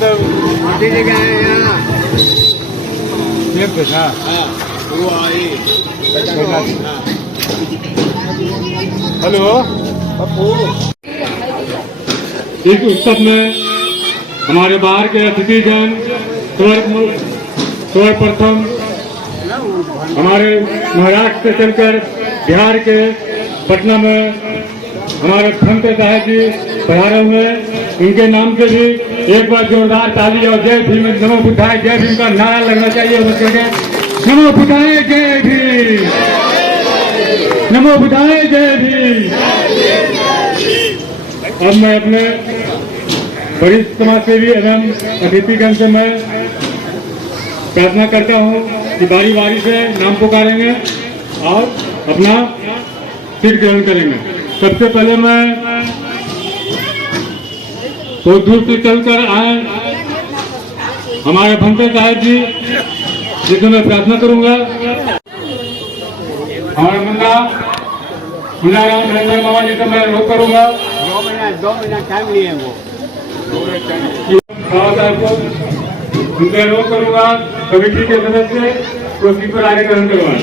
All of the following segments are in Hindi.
तो जगह है यहाँ हेलो। इस उत्सव में हमारे बाहर के अतिथिजन सर्वप्रथम हमारे महाराष्ट्र से चलकर बिहार के पटना में हमारे संत साहब जी पधारे हुए, उनके नाम से भी एक बार जोरदार ताली और जय भीम, नमो बुद्धाय जय भीम का नारा लगना चाहिए। नमो बुद्धाय जय भीम, नमो बुद्धाय जय भीम। अब मैं अपने वरिष्ठ समाज सेवी एवं अतिथिगण से मैं प्रार्थना करता हूँ कि बारी बारी से नाम पुकारेंगे और अपना सीट ग्रहण करेंगे। सबसे पहले मैं बहुत दूर से चलकर आए हमारे भंते साहब जी, जिसे मैं प्रार्थना करूंगा। हमारे मुन्नाराम नरेंद्र मामा जी से मैं अनुरोध करूंगा 2 महीना टाइम लिए वो साहब को उनसे अनुरोध करूंगा कमेटी के सदस्य को सीट पर आगे ग्रहण करवाएं।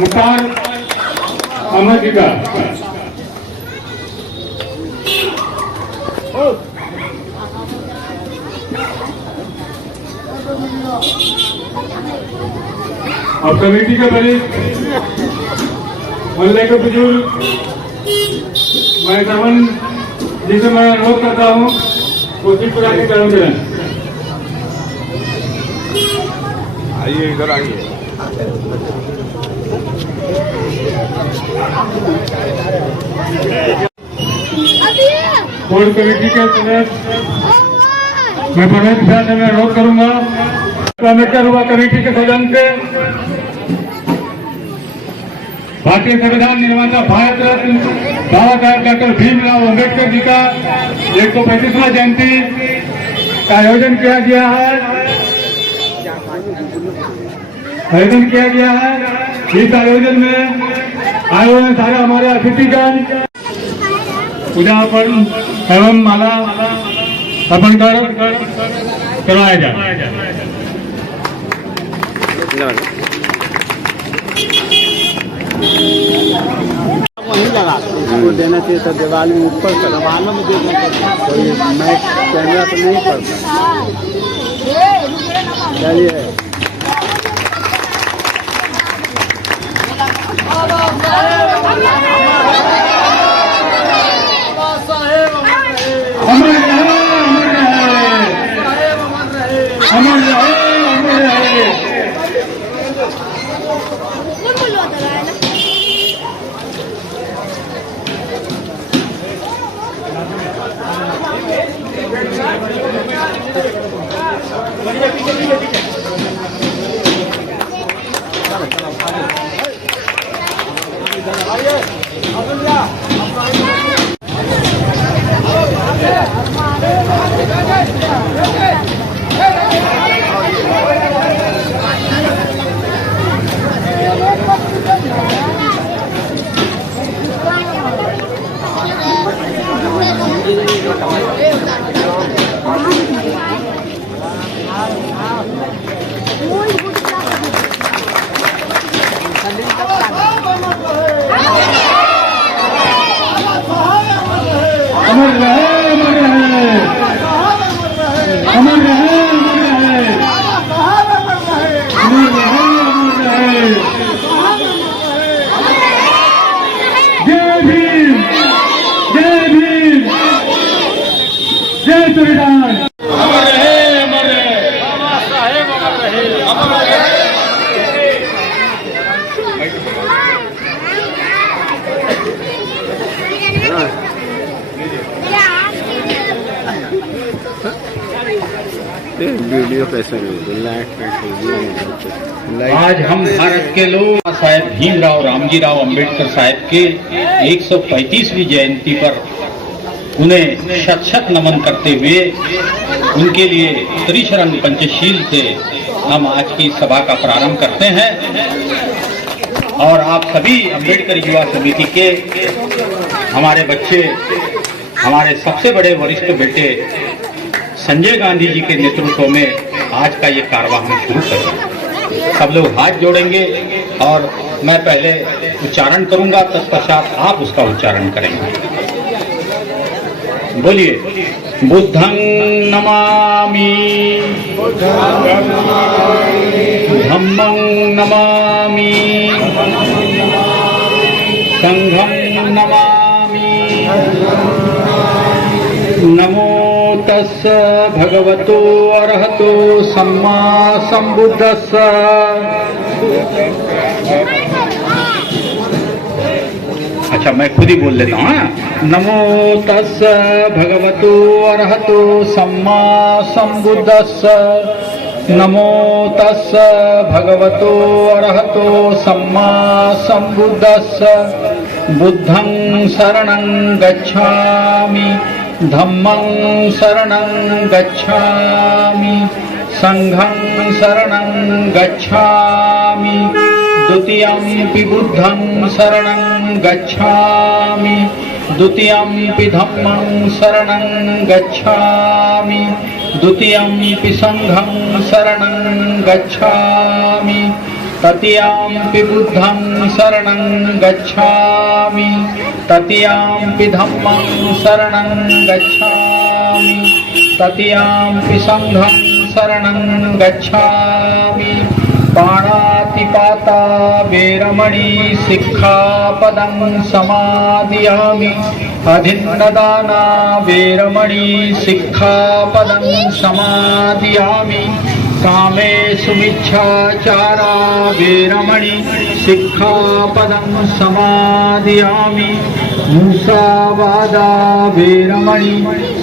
मुख्तार अहमद जी का और कमेटी के वरिष्ठ मोहल्ले के बुजुर्ग मैं श्रवण जिसे मैं अनुरोध करता हूँ कोशिश पर आगे ग्रहण करें। आइए इधर आइए। बोर्ड कमेटी के सदस्य मैं प्रमोद साहब से मैं अनुरोध करूंगा कमिश्नर हुआ कमेटी के सदन से भारतीय संविधान निर्माता भारत रत्न बाबा साहेब डॉक्टर भीमराव अम्बेडकर जी का 135वां जयंती का आयोजन किया गया है। इस आयोजन में आए हुए सारे हमारे अतिथिगण पूजा एवं माला अर्पण करवाया जाए। वहीं लगा वो देना चाहिए था दीवार में ऊपर का दीवारों में देखना चाहिए। तो ये मैं कैमरा पर नहीं पड़ता। चलिए वीडियो कैसे आज हम भारत के लोग साहेब भीमराव रामजी राव अम्बेडकर साहब के 135वीं जयंती पर उन्हें शत शत नमन करते हुए उनके लिए त्रिशरण पंचशील से हम आज की सभा का प्रारंभ करते हैं। और आप सभी अम्बेडकर युवा समिति के हमारे बच्चे हमारे सबसे बड़े वरिष्ठ बेटे संजय गांधी जी के नेतृत्व में आज का ये कारवां हम शुरू कर रहे हैं। सब लोग हाथ जोड़ेंगे और मैं पहले उच्चारण करूंगा, तत्पश्चात आप उसका उच्चारण करेंगे। बोलिए, बुद्धं नमामि, धम्मं नमामि, संघं नमामि, नमो तस्स भगवतो अरहतो सम्मा संबुद्धस्स। अच्छा, मैं खुद ही बोल लेता हूँ। नमो तस्स भगवतो अरहतो सम्मा संबुद्धस्स। नमो तस्स भगवतो अरहतो सम्मा संबुद्धस्स। बुद्धं शरणं गच्छामि, धम्मं शरणं गच्छामि, संघं शरणं गच्छामि, द्वितीयंपि बुद्धं शरणं गच्छामि, द्वितीयंपि धम्मं शरणं गच्छामि, द्वितीयंपि संघं शरणं गच्छामि, तृतीयंपि बुद्धं शरणं गच्छामि, तृतीयंपि धम्मं शरणं गच्छामि, तृतीयंपि संघं शरणं गच्छामि। पाणातिपाता वेरमणि सिक्खापदं समादियामि। अधिन्नदाना वेरमणि सिक्खापदं समादियामि। कामेषु मिच्छाचारा वेरमणि सिक्खापदं समादियामि। मूसावादा वेरमणि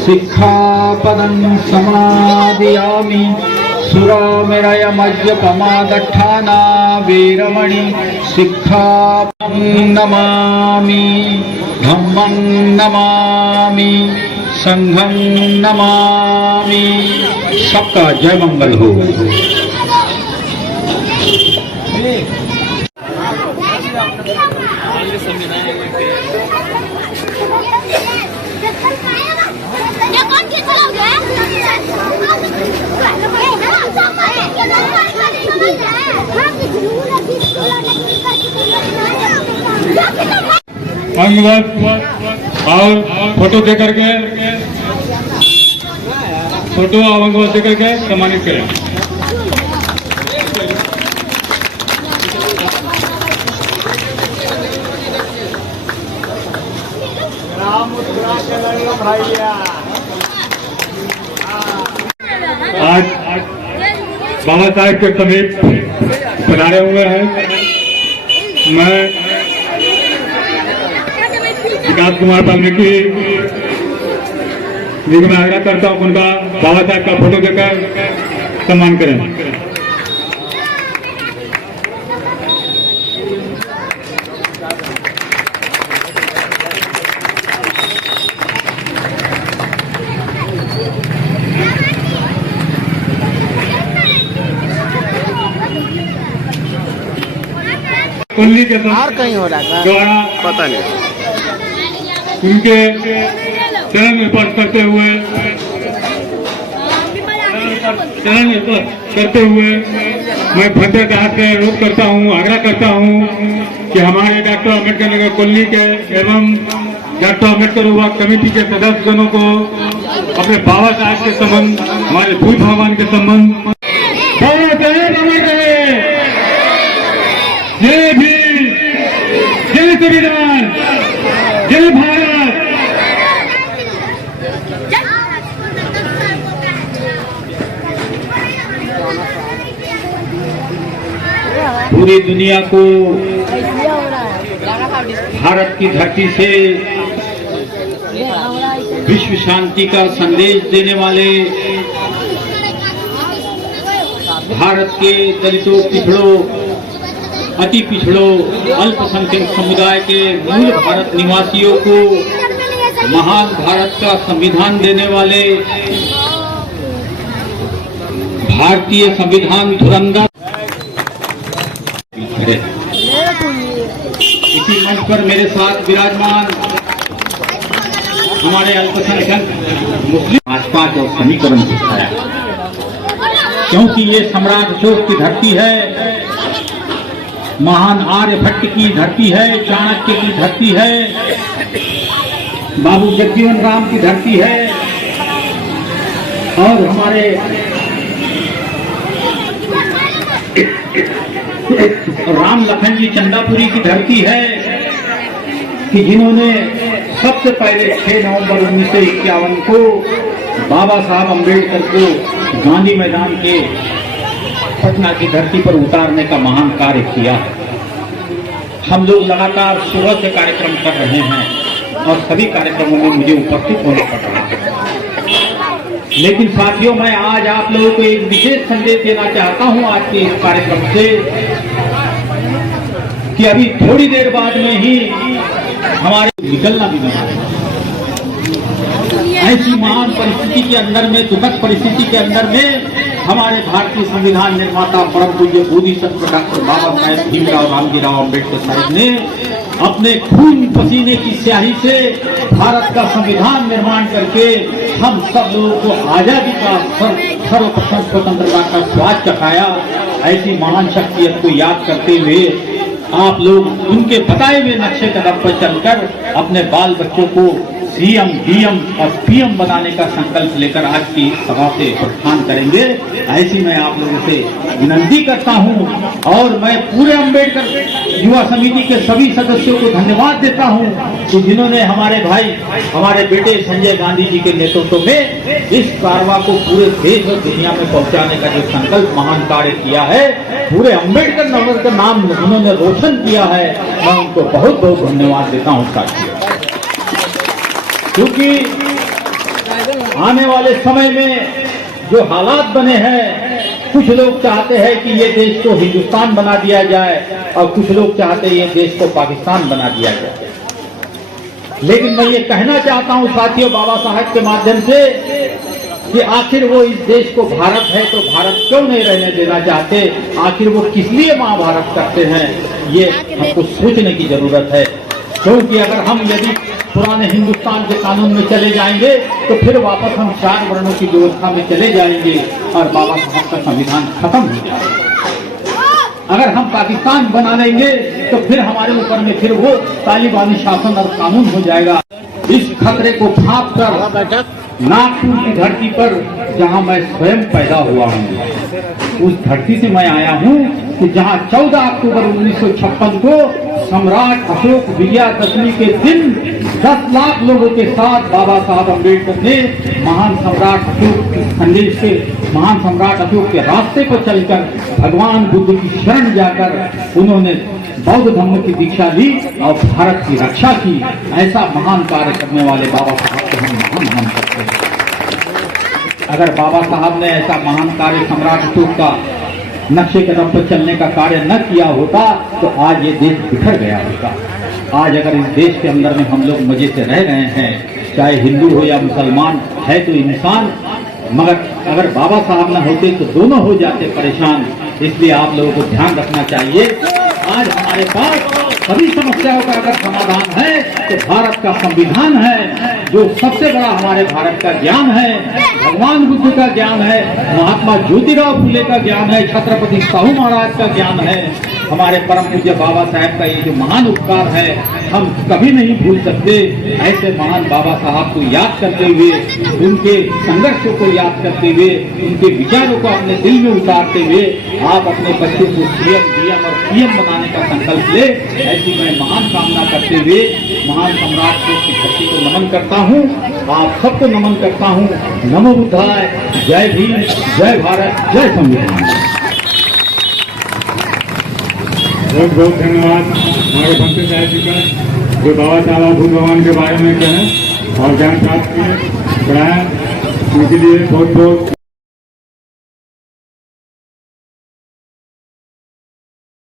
सिक्खापदं समादियामि। सुरामेरय मद्यपमादठाना वेरमणि सिक्खापदं नमामि। धम्मं नमामि, संघं नमामि। सबका जय मंगल हो। और फोटो दे करके फोटो और दे करके सम्मानित करें। आज बाबा साहेब के समीप पधारे हुए हैं। मैं विकास कुमार वाल्मीकि जी को मैं आग्रह करता हूँ उनका बाबा साहब का फोटो देकर सम्मान करें। कुल्ली के कहीं हो रहा है द्वारा पता नहीं, उनके चरण स्पर्श करते हुए मैं फतेह के हाथ से अनुरोध करता हूँ, आग्रह करता हूँ कि हमारे डॉक्टर अम्बेडकर नगर कॉलोनी के एवं डॉक्टर अम्बेडकर युवा कमेटी के सदस्यजनों को अपने बाबा साहब के संबंध, हमारे भूल भगवान के संबंध, बाबा साहेब अम्बेडकर जय भीम, जय संविधान, जय भारत। पूरी दुनिया को भारत की धरती से विश्व शांति का संदेश देने वाले भारत के दलितों, पिछड़ों, अति पिछड़ों, अल्पसंख्यक समुदाय के मूल भारत निवासियों को महान भारत का संविधान देने वाले भारतीय संविधान धुरंधर इसी मंच पर मेरे साथ विराजमान हमारे अल्पसंख्यक मुस्लिम भाजपा को समीकरण दिखाया, क्योंकि ये सम्राट अशोक की धरती है, महान आर्यभट्ट की धरती है, चाणक्य की धरती है, बाबू जगजीवन राम की धरती है, और हमारे राम लखन जी चंदापुरी की धरती है कि जिन्होंने सबसे पहले 6 नवंबर 1951 को बाबा साहब अम्बेडकर को गांधी मैदान के पटना की धरती पर उतारने का महान कार्य किया। हम लोग लगातार सुबह से कार्यक्रम कर रहे हैं और सभी कार्यक्रमों में मुझे उपस्थित होना पड़ रहा है, लेकिन साथियों मैं आज आप लोगों को एक विशेष संदेश देना चाहता हूं आज के इस कार्यक्रम से कि अभी थोड़ी देर बाद में ही हमारे निकलना भी नहीं है। ऐसी महान परिस्थिति के अंदर में, दुखद परिस्थिति के अंदर में हमारे भारतीय संविधान निर्माता परम पूज्य बोधिसत्व डॉक्टर बाबा साहेब भीमराव रामजीराव अम्बेडकर साहब ने अपने खून पसीने की स्याही से भारत का संविधान निर्माण करके हम सब लोगों को आजादी का सर्वप्रथम स्वतंत्रता का स्वाद चखाया। ऐसी महान शख्सियत को याद करते हुए आप लोग उनके बताए हुए नक्शे कदम पर चलकर अपने बाल बच्चों को सीएम, डीएम और पीएम बनाने का संकल्प लेकर आज की सभा से प्रस्थान करेंगे। ऐसी मैं आप लोगों से विनती करता हूं और मैं पूरे अम्बेडकर युवा समिति के सभी सदस्यों को धन्यवाद देता हूं कि जिन्होंने हमारे भाई, हमारे बेटे संजय गांधी जी के नेतृत्व में इस कारवा को पूरे देश और दुनिया में पहुंचाने का जो संकल्प महान कार्य किया है, पूरे अम्बेडकर नगर का नाम उन्होंने रोशन किया है। मैं उनको बहुत बहुत धन्यवाद देता हूँ साथियों, क्योंकि आने वाले समय में जो हालात बने हैं, कुछ लोग चाहते हैं कि ये देश को हिंदुस्तान बना दिया जाए और कुछ लोग चाहते हैं ये देश को पाकिस्तान बना दिया जाए। लेकिन मैं ये कहना चाहता हूं साथियों बाबा साहब के माध्यम से कि आखिर वो इस देश को भारत है तो भारत क्यों नहीं रहने देना चाहते, आखिर वो किस लिए महाभारत करते हैं, ये हमको सोचने की जरूरत है। क्योंकि अगर हम यदि पुराने हिंदुस्तान के कानून में चले जाएंगे तो फिर वापस हम 4 वर्णों की व्यवस्था में चले जाएंगे और बाबा साहब का संविधान खत्म हो जाएगा। अगर हम पाकिस्तान बना लेंगे तो फिर हमारे ऊपर में फिर वो तालिबानी शासन और कानून हो जाएगा। इस खतरे को भाप कर नागपुर की धरती पर जहां मैं स्वयं पैदा हुआ हूं, उस धरती से मैं आया हूं कि जहां 14 अक्टूबर 1956 को सम्राट अशोक विजयादशमी के दिन 10 लाख लोगों के साथ बाबा साहब अम्बेडकर ने महान सम्राट अशोक के संदेश से, महान सम्राट अशोक के रास्ते पर चलकर भगवान बुद्ध की शरण जाकर उन्होंने बौद्ध धर्म की दीक्षा ली और भारत की रक्षा की। ऐसा महान कार्य करने वाले बाबा साहब को हम महान मान सकते हैं। अगर बाबा साहब ने ऐसा महान कार्य सम्राट अशोक का नक्शे कदम पर चलने का कार्य न किया होता तो आज ये देश बिखर गया होता। आज अगर इस देश के अंदर में हम लोग मजे से रह रहे हैं, चाहे हिंदू हो या मुसलमान, है तो इंसान, मगर अगर बाबा साहब न होते तो दोनों हो जाते परेशान। इसलिए आप लोगों को ध्यान रखना चाहिए, आज हमारे पास सभी समस्याओं का अगर समाधान है तो भारत का संविधान है, जो सबसे बड़ा हमारे भारत का ज्ञान है, भगवान बुद्ध का ज्ञान है, महात्मा ज्योतिराव फुले का ज्ञान है, छत्रपति साहू महाराज का ज्ञान है, हमारे परम पूज्य बाबा साहब का ये जो महान उपकार है हम कभी नहीं भूल सकते। ऐसे महान बाबा साहब को याद करते हुए, उनके संघर्षों को याद करते हुए, उनके विचारों को अपने दिल में उतारते हुए आप अपने बच्चों को सीएम, डीएम और पीएम बनाने का संकल्प ले। ऐसी मैं महान कामना करते हुए महान सम्राट की धरती को नमन करता हूँ, आप सबको नमन करता हूँ। नमो बुद्धाय, जय भीम, जय भारत, जय संविधान। बहुत बहुत धन्यवाद हमारे भंते साहब जी का, जो बाबा साहब बुद्ध भगवान के बारे में कहें और ज्ञान प्राप्त किए, पढ़ाया, उनके लिए बहुत बहुत